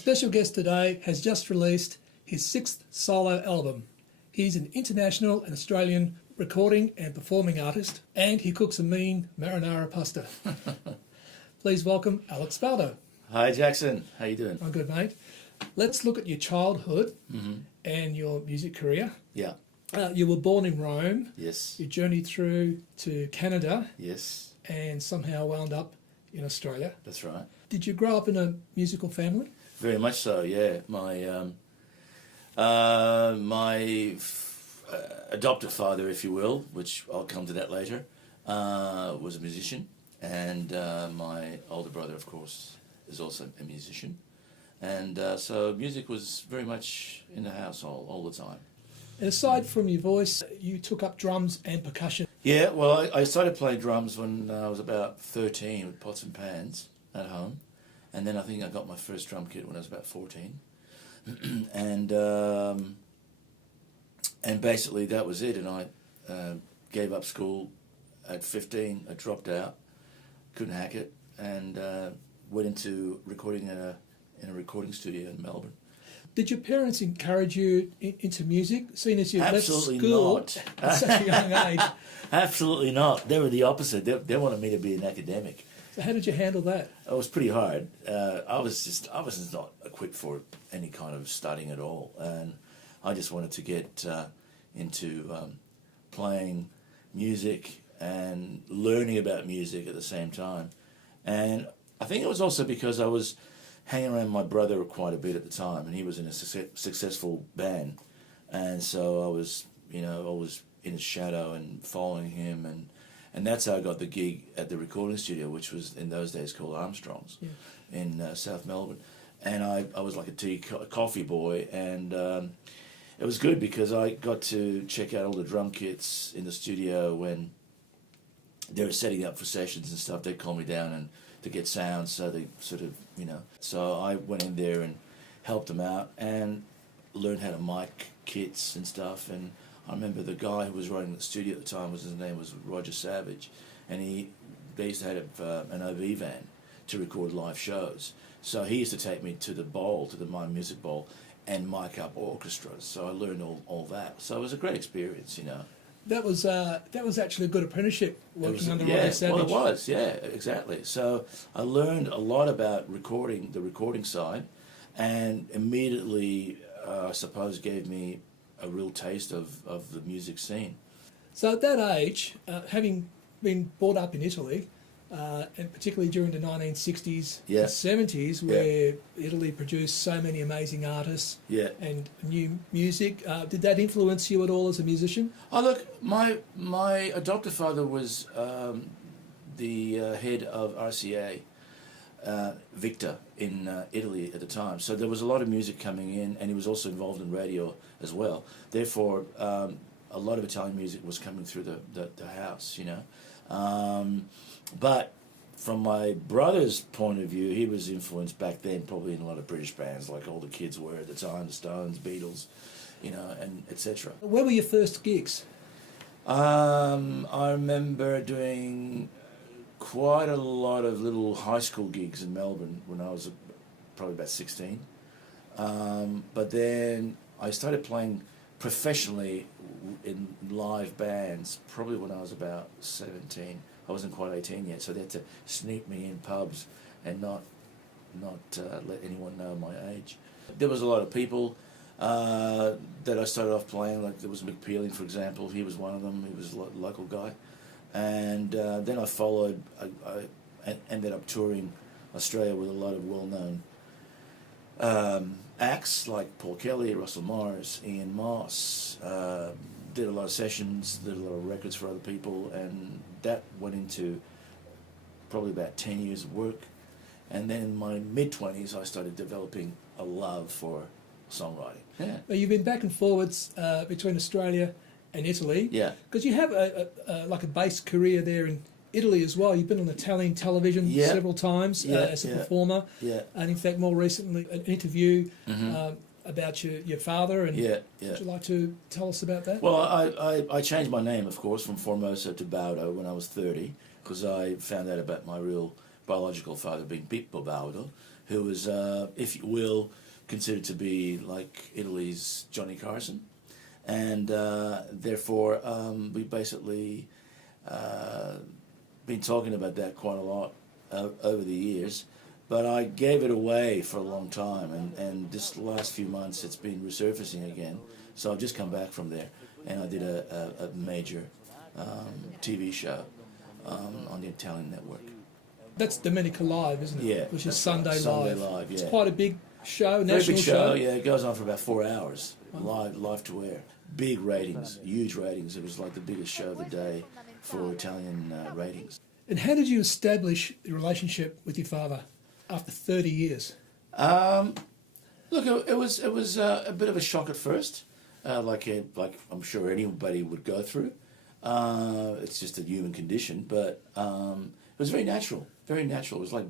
special guest today has just released his sixth solo album. He's an international and Australian recording and performing artist, and he cooks a mean marinara pasta. Please welcome Alex Baudo. Hi Jackson, how you doing? I'm good, mate. Let's look at your childhood and your music career. Yeah. You were born in Rome. Yes. You journeyed through to Canada. Yes. And somehow wound up in Australia. That's right. Did you grow up in a musical family? Very much so. Yeah. My adopted father, if you will, which I'll come to that later, was a musician, and my older brother, of course, is also a musician, and so music was very much in the household all the time. And aside from your voice, you took up drums and percussion. Yeah, well, I started playing drums when I was about 13 with pots and pans at home, and then I think I got my first drum kit when I was about 14, and basically that was it. And I gave up school at 15. I dropped out, couldn't hack it, and went into recording in a recording studio in Melbourne. Did your parents encourage you into music, seeing as you Absolutely left school not. at such a young age? Absolutely not. They were the opposite. They wanted me to be an academic. So how did you handle that? It was pretty hard. I was not equipped for any kind of studying at all, and I just wanted to get into playing music and learning about music at the same time. And I think it was also because I was hanging around my brother quite a bit at the time, and he was in a successful band, and so I was, always in his shadow and following him, and that's how I got the gig at the recording studio, which was in those days called Armstrong's, in South Melbourne. And I was like a coffee boy, and it was good because I got to check out all the drum kits in the studio when they were setting up for sessions and stuff. They'd call me down and to get sounds, so they sort of, So I went in there and helped them out and learned how to mic kits and stuff. And I remember the guy who was running the studio at the time, his name was Roger Savage, and they used to have an OV van to record live shows. So he used to take me to the bowl, to the My Music Bowl, and mic up orchestras. So I learned all that. So it was a great experience, That was actually a good apprenticeship working under Roger Savage. Well, it was, yeah, exactly. So I learned a lot about the recording side, and immediately, I suppose, gave me a real taste of the music scene. So at that age, having been brought up in Italy, and particularly during the 1960s and 70s, where Italy produced so many amazing artists and new music, did that influence you at all as a musician? Oh, look, my adopted father was the head of RCA, Victor, in Italy at the time. So there was a lot of music coming in, and he was also involved in radio as well. Therefore, a lot of Italian music was coming through the house, But from my brother's point of view, he was influenced back then probably in a lot of British bands, like all the kids were at the time, the Stones, Beatles, and etc. Where were your first gigs? I remember doing quite a lot of little high school gigs in Melbourne when I was probably about 16. But then I started playing professionally in live bands probably when I was about 17. I wasn't quite 18 yet, so they had to sneak me in pubs and not let anyone know my age. There was a lot of people that I started off playing, like there was Mick Peeling, for example. He was one of them. He was a local guy. And then I followed, I ended up touring Australia with a lot of well-known acts like Paul Kelly, Russell Morris, Ian Moss. Did a lot of sessions, did a lot of records for other people, and that went into probably about 10 years of work. And then in my mid-20s, I started developing a love for songwriting. Yeah. Now, you've been back and forwards between Australia and Italy. Yeah. Because you have a base career there in Italy as well. You've been on Italian television several times as a performer. Yeah. And in fact, more recently, an interview about your father. And would you like to tell us about that? Well, I changed my name, of course, from Formosa to Baudo when I was 30, because I found out about my real biological father being Pippo Baudo, who was, if you will, considered to be like Italy's Johnny Carson. And therefore, we basically been talking about that quite a lot over the years. But I gave it away for a long time, and this last few months it's been resurfacing again. So I've just come back from there, and I did a major TV show on the Italian network. That's Domenica Live, isn't it? Yeah. Which is Sunday Live. Sunday Live, yeah. It's quite a big show, Very national big show. Yeah, it goes on for about 4 hours, live to air. Big ratings, huge ratings. It was like the biggest show of the day for Italian ratings. And how did you establish the relationship with your father after 30 years? Look, it was a bit of a shock at first, like I'm sure anybody would go through. It's just a human condition, but it was very natural, very natural. It was like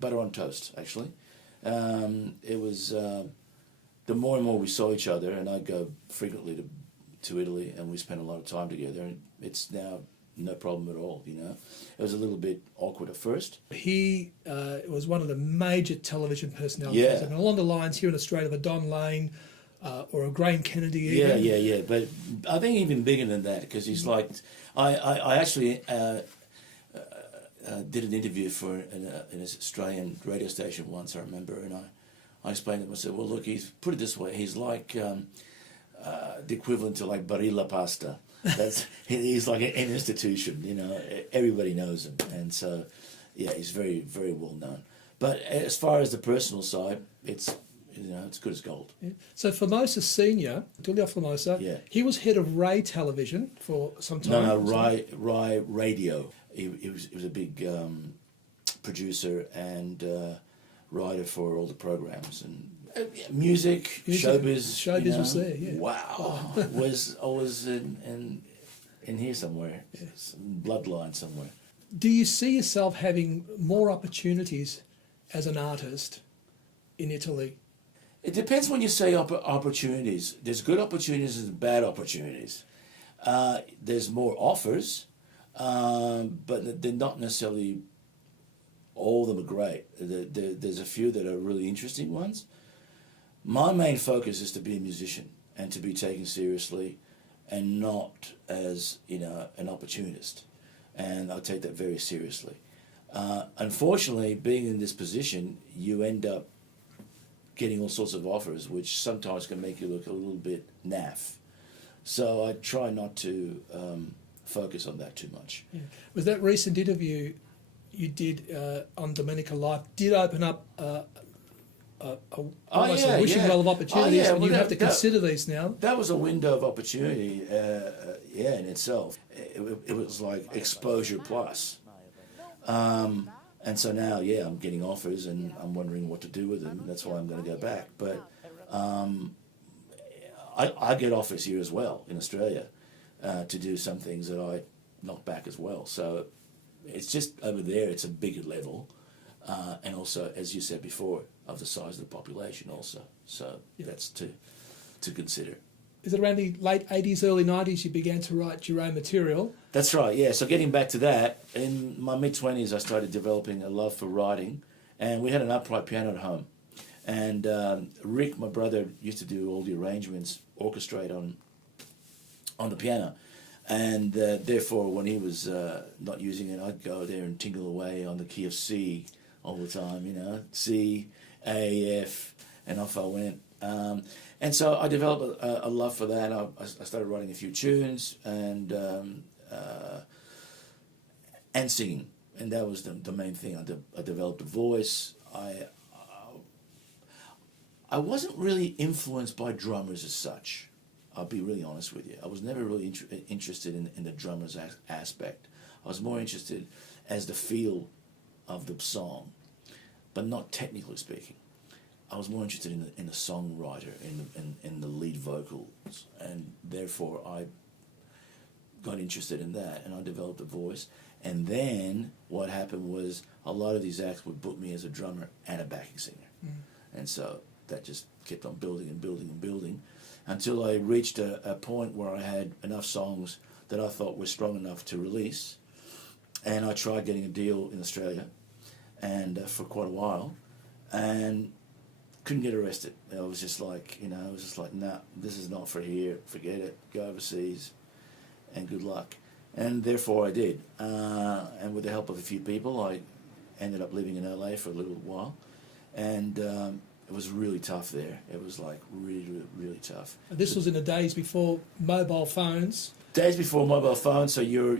butter on toast, actually. It was the more and more we saw each other, and I'd go frequently to Italy, and we spent a lot of time together, and it's now no problem at all, you know. It was a little bit awkward at first. He was one of the major television personalities. Yeah. I mean, along the lines here in Australia of a Don Lane or a Graham Kennedy even. Yeah. But I think even bigger than that, because he's like... I actually did an interview for an Australian radio station once, I remember, and I explained to him, I said, well, look, put it this way, he's like the equivalent to like Barilla Pasta. He's like an institution, you know. Everybody knows him, and so yeah, he's very, very well known. But as far as the personal side, it's it's good as gold. Yeah. So Formosa Senior, Tulio Formosa, he was head of Rai Television for some time. No, Rai Radio. He was a big producer and writer for all the programs and. Music, showbiz was there, yeah. Wow. Was always in here somewhere, some bloodline somewhere. Do you see yourself having more opportunities as an artist in Italy? It depends when you say opportunities. There's good opportunities and bad opportunities. There's more offers, but they're not necessarily, all of them are great. There's a few that are really interesting ones. My main focus is to be a musician and to be taken seriously and not as, an opportunist. And I take that very seriously. Unfortunately, being in this position, you end up getting all sorts of offers, which sometimes can make you look a little bit naff. So I try not to focus on that too much. Yeah. Was that recent interview you did on Domenica Live did open up almost a wishing well of opportunities, and you have to consider these now? That was a window of opportunity, in itself. It was like exposure plus. And so now, I'm getting offers, and I'm wondering what to do with them. That's why I'm going to go back. But I get offers here as well in Australia to do some things that I knock back as well. So it's just over there, it's a bigger level. And also, as you said before, of the size of the population also. So that's to consider. Is it around the late 80s, early 90s you began to write your own material? That's right, yeah. So getting back to that, in my mid-20s I started developing a love for writing, and we had an upright piano at home. And Rick, my brother, used to do all the arrangements, orchestrate on the piano. And therefore, when he was not using it, I'd go there and tingle away on the key of C all the time, C, A, F, and off I went. And so I developed a love for that. I started writing a few tunes and singing, and that was the main thing. I developed a voice. I wasn't really influenced by drummers as such. I'll be really honest with you. I was never really interested in the drummer's aspect. I was more interested as the feel of the song, but not technically speaking. I was more interested in the songwriter, in the lead vocals, and therefore I got interested in that, and I developed a voice. And then what happened was a lot of these acts would book me as a drummer and a backing singer. And so that just kept on building and building and building until I reached a point where I had enough songs that I thought were strong enough to release. And I tried getting a deal in Australia, and for quite a while. and couldn't get arrested. I was just like, nah, this is not for here. Forget it. Go overseas, and good luck. And therefore I did. And with the help of a few people, I ended up living in LA for a little while. And it was really tough there. It was like really, really, really tough. This was in the days before mobile phones. Days before mobile phones, so you're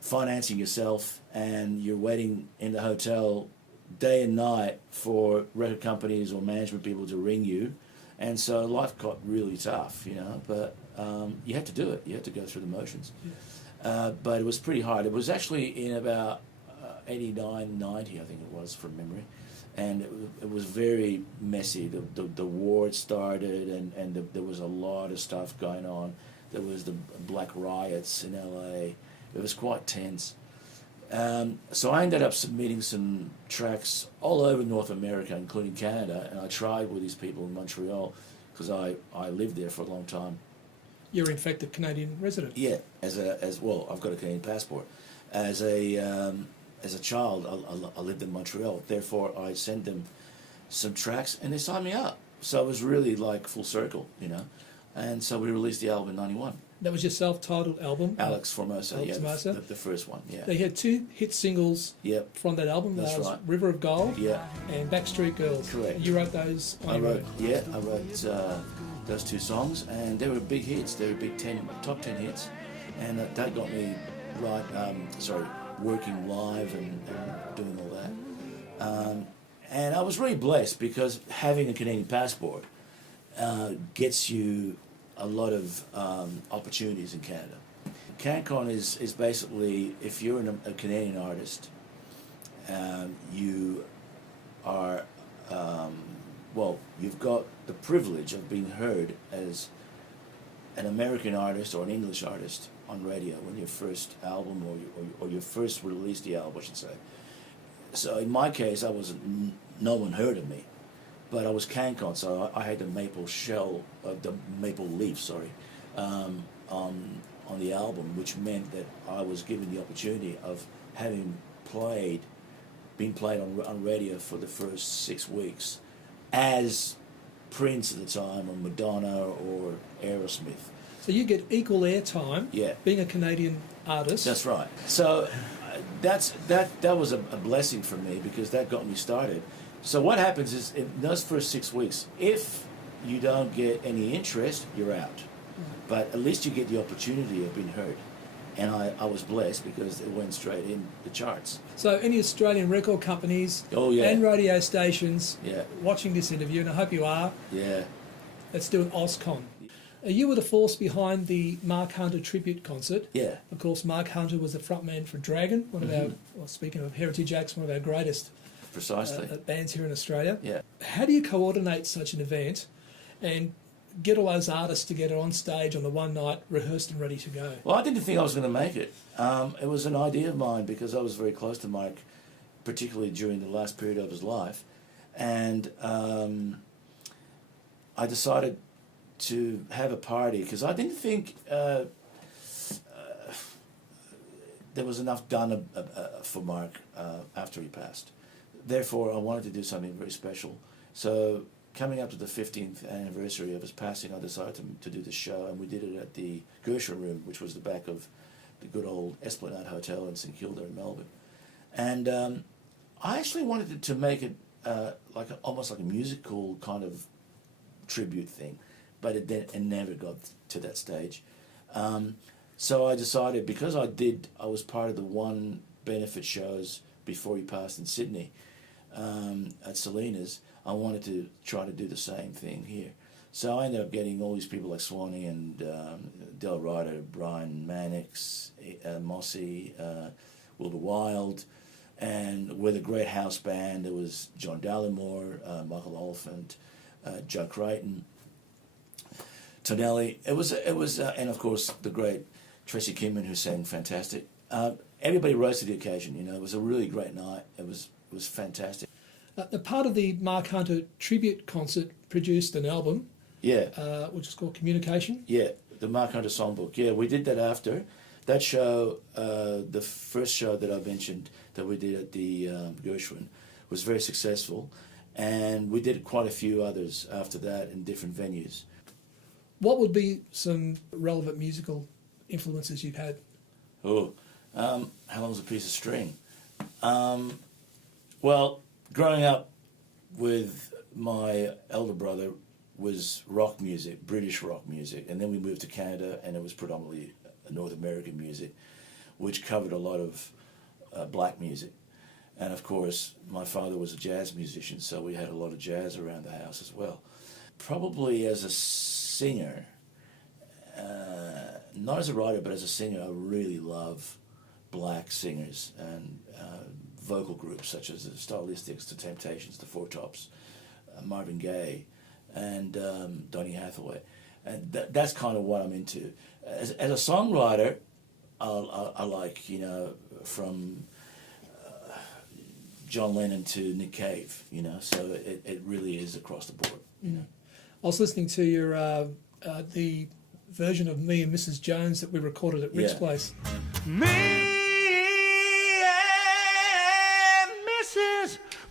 financing yourself, and you're waiting in the hotel day and night for record companies or management people to ring you, and so life got really tough, But you had to do it. You had to go through the motions. Yeah. But it was pretty hard. It was actually in about 89, 90, I think it was, from memory. And it was very messy. The war had started, and there was a lot of stuff going on. There was the black riots in LA. It was quite tense. So I ended up submitting some tracks all over North America, including Canada, and I tried with these people in Montreal because I lived there for a long time. You're in fact a Canadian resident. Yeah, as well, I've got a Canadian passport. As a child, I lived in Montreal. Therefore, I sent them some tracks, and they signed me up. So it was really like full circle, And so we released the album in '91. That was your self-titled album? Alex Formosa, Alex Formosa. The first one, yeah. They had 2 hit singles from that album. That's was right. River of Gold Yeah. and Backstreet Girls. Correct. You wrote those on your own? I wrote those 2 songs, and they were big hits. They were top 10 hits, and that got me working live and doing all that. And I was really blessed because having a Canadian passport gets you a lot of opportunities in Canada. CanCon is basically, if you're a Canadian artist, you are, you've got the privilege of being heard as an American artist or an English artist on radio when your first album or your first released album, I should say. So in my case, no one heard of me. But I was CanCon, so I had the maple leaf, on the album, which meant that I was given the opportunity of having been played on radio for the first 6 weeks, as Prince at the time, or Madonna, or Aerosmith. So you get equal airtime, being a Canadian artist. That's right. So that was a blessing for me because that got me started. So what happens is, in those first 6 weeks, if you don't get any interest, you're out. But at least you get the opportunity of being heard. And I was blessed because it went straight in the charts. So any Australian record companies and radio stations watching this interview, and I hope you are, let's do an AusCon. You were the force behind the Mark Hunter tribute concert. Yeah. Of course, Mark Hunter was the frontman for Dragon, one of our, speaking of heritage acts, one of our greatest bands here in Australia. Yeah. How do you coordinate such an event and get all those artists together on stage on the one night, rehearsed and ready to go? Well, I didn't think I was going to make it. It was an idea of mine because I was very close to Mike, particularly during the last period of his life. And I decided to have a party because I didn't think there was enough done for Mark after he passed. Therefore, I wanted to do something very special. So coming up to the 15th anniversary of his passing, I decided to do the show, and we did it at the Gershwin Room, which was the back of the good old Esplanade Hotel in St Kilda in Melbourne. And I actually wanted to make it almost like a musical kind of tribute thing, but it never got to that stage. So I decided, because I was part of the one benefit shows before he passed in Sydney at Selena's, I wanted to try to do the same thing here. So I ended up getting all these people like Swanee and Del Ryder, Brian Mannix, Mossy, Wilbur Wilde, and with a great house band. There was John Dallimore, Michael Oliphant, Joe Creighton, Tonelli. It was, and of course the great Tracy Kinman, who sang fantastic. Everybody rose to the occasion. It was a really great night. It was fantastic. The part of the Mark Hunter tribute concert produced an album, which is called Communication. Yeah, the Mark Hunter Songbook. Yeah, we did that after. That show, the first show that I mentioned that we did at the Gershwin, was very successful, and we did quite a few others after that in different venues. What would be some relevant musical influences you've had? Oh, how long's a piece of string? Well, growing up with my elder brother was rock music, British rock music, and then we moved to Canada, and it was predominantly North American music, which covered a lot of black music. And of course, my father was a jazz musician, so we had a lot of jazz around the house as well. Probably as a singer, not as a writer, but as a singer, I really love black singers and vocal groups such as the Stylistics, the Temptations, the Four Tops, Marvin Gaye, and Donny Hathaway. And that's kind of what I'm into. As a songwriter, I like, you know, from John Lennon to Nick Cave, you know, so it really is across the board. You know. I was listening to your the version of Me and Mrs. Jones that we recorded at Rick's place. Me and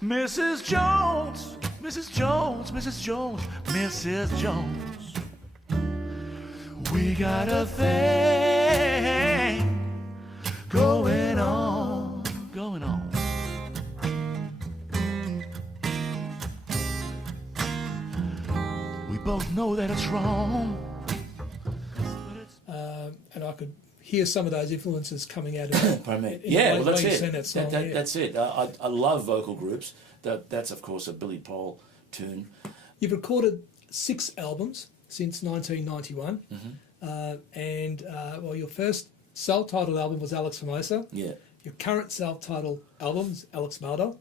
Mrs. Jones, Mrs. Jones, Mrs. Jones, Mrs. Jones. We got a thing going on, going on. We both know that it's wrong. And I could hear some of those influences coming out of it. Pardon me. In Yeah, the well, that's way you it. sang that song, yeah. That's it. I love vocal groups. That's, of course, a Billy Paul tune. You've recorded 6 albums since 1991. And well, your first self-titled album was Alex Hermosa. Yeah. Your current self-titled album is Alex Baudo.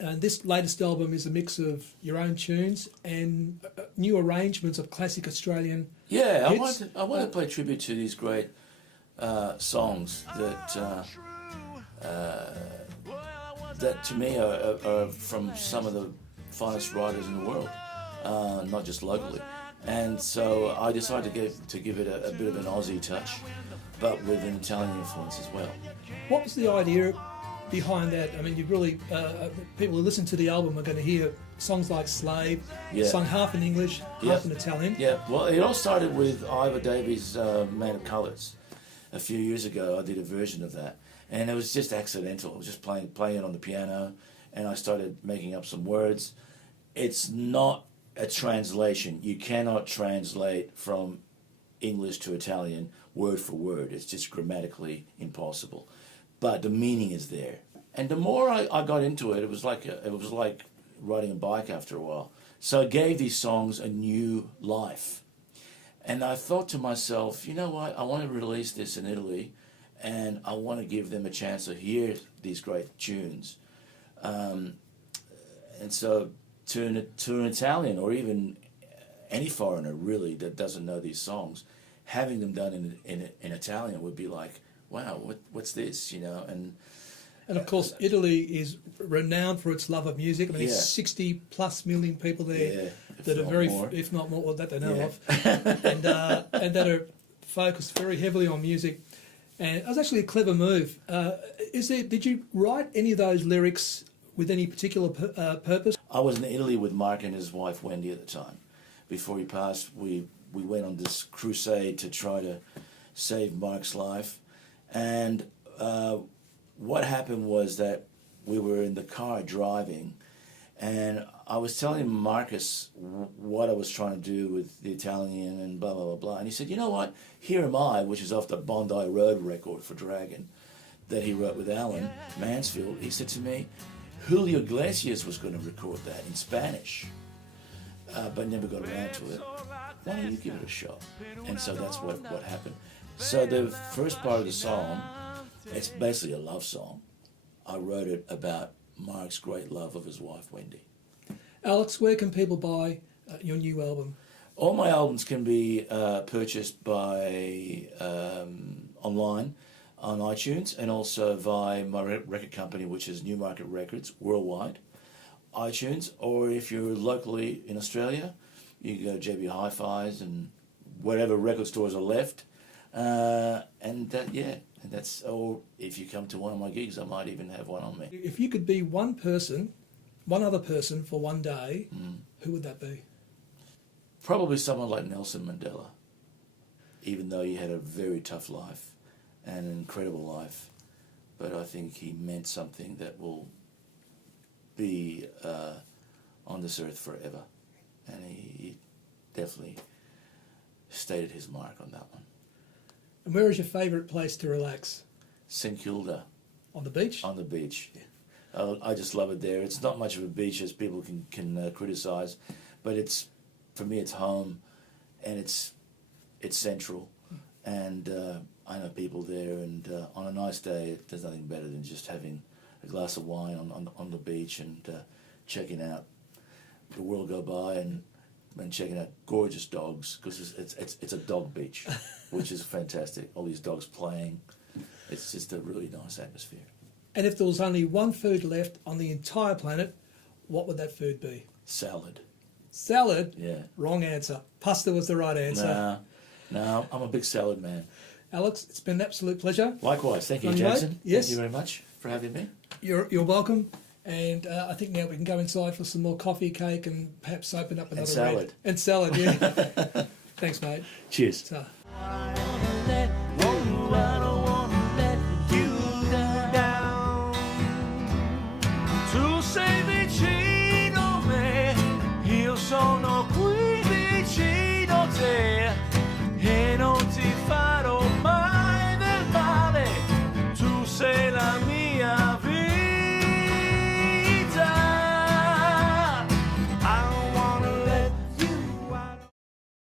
And this latest album is a mix of your own tunes and new arrangements of classic Australian hits. I want to play tribute to these great songs that to me are from some of the finest writers in the world, not just locally. And so I decided to give it a bit of an Aussie touch, but with an Italian influence as well. What was the idea behind that? I mean, you've really people who listen to the album are going to hear songs like Slave, sung half in English, half in Italian. Yeah, well, it all started with Ivor Davies' Man of Colours. A few years ago, I did a version of that, and it was just accidental. I was just playing it on the piano, and I started making up some words. It's not a translation. You cannot translate from English to Italian word for word. It's just grammatically impossible. But the meaning is there. And the more I got into it, it was like riding a bike after a while. So it gave these songs a new life. And I thought to myself, you know what, I want to release this in Italy, and I want to give them a chance to hear these great tunes. And so to an Italian, or even any foreigner really that doesn't know these songs, having them done in Italian would be like, wow, what's this, you know? And of course, Italy is renowned for its love of music. I mean, there's 60 plus million people there that are very, if not more, that they know of, and that are focused very heavily on music. And it was actually a clever move. Did you write any of those lyrics with any particular purpose? I was in Italy with Mark and his wife Wendy at the time. Before he passed, we went on this crusade to try to save Mark's life. And what happened was that we were in the car driving, and I was telling Marcus what I was trying to do with the Italian and blah, blah, blah, blah. And he said, you know what, Here Am I, which is off the Bondi Road record for Dragon that he wrote with Alan Mansfield. He said to me, Julio Iglesias was going to record that in Spanish, but never got around to it. Why don't you give it a shot? And so that's what happened. So the first part of the song, it's basically a love song. I wrote it about Mark's great love of his wife, Wendy. Alex, where can people buy your new album? All my albums can be purchased by online on iTunes, and also via my record company, which is Newmarket Records worldwide, iTunes, or if you're locally in Australia, you can go to JB Hi-Fi's and whatever record stores are left. And that's, or if you come to one of my gigs, I might even have one on me. If you could be one other person for one day, who would that be? Probably someone like Nelson Mandela, even though he had a very tough life and an incredible life. But I think he meant something that will be on this earth forever. And he definitely stated his mark on that one. And where is your favourite place to relax? St Kilda. On the beach? On the beach. Yeah. I just love it there. It's not much of a beach as people can criticise, but for me it's home, and it's central, and I know people there, and on a nice day there's nothing better than just having a glass of wine on the beach and checking out the world go by and checking out gorgeous dogs, because it's a dog beach, which is fantastic. All these dogs playing. It's just a really nice atmosphere. And if there was only one food left on the entire planet, what would that food be? Salad. Salad? Yeah. Wrong answer. Pasta was the right answer. No, I'm a big salad man. Alex, it's been an absolute pleasure. Likewise. Thank you, Ronnie Jason. Wade? Yes. Thank you very much for having me. You're welcome. And I think now we can go inside for some more coffee, cake, and perhaps open up another salad. red. And salad, yeah. Thanks, mate. Cheers. So. I wanna let you out